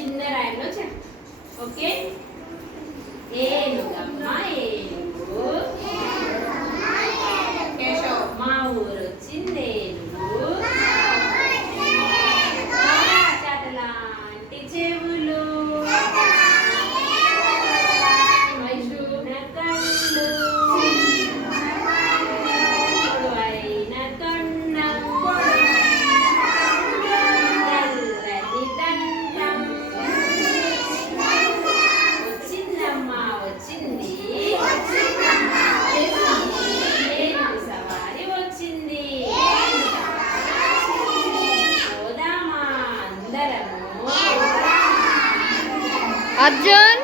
చిన్న రాయిలో చెప్పు. ఓకే. ఏనుగమ్మ ఏనుగు కేశవ్ మా ఊరు వచ్చింది ఏనుగు చాటలాంటి చెవులు వైశూన కళ్ళు పొడవైన తొండం తెల్లటి దండం వచ్చిందమ్మా వచ్చింది ఏనుగు సవారి వచ్చింది పోదామా అందరము అర్జున్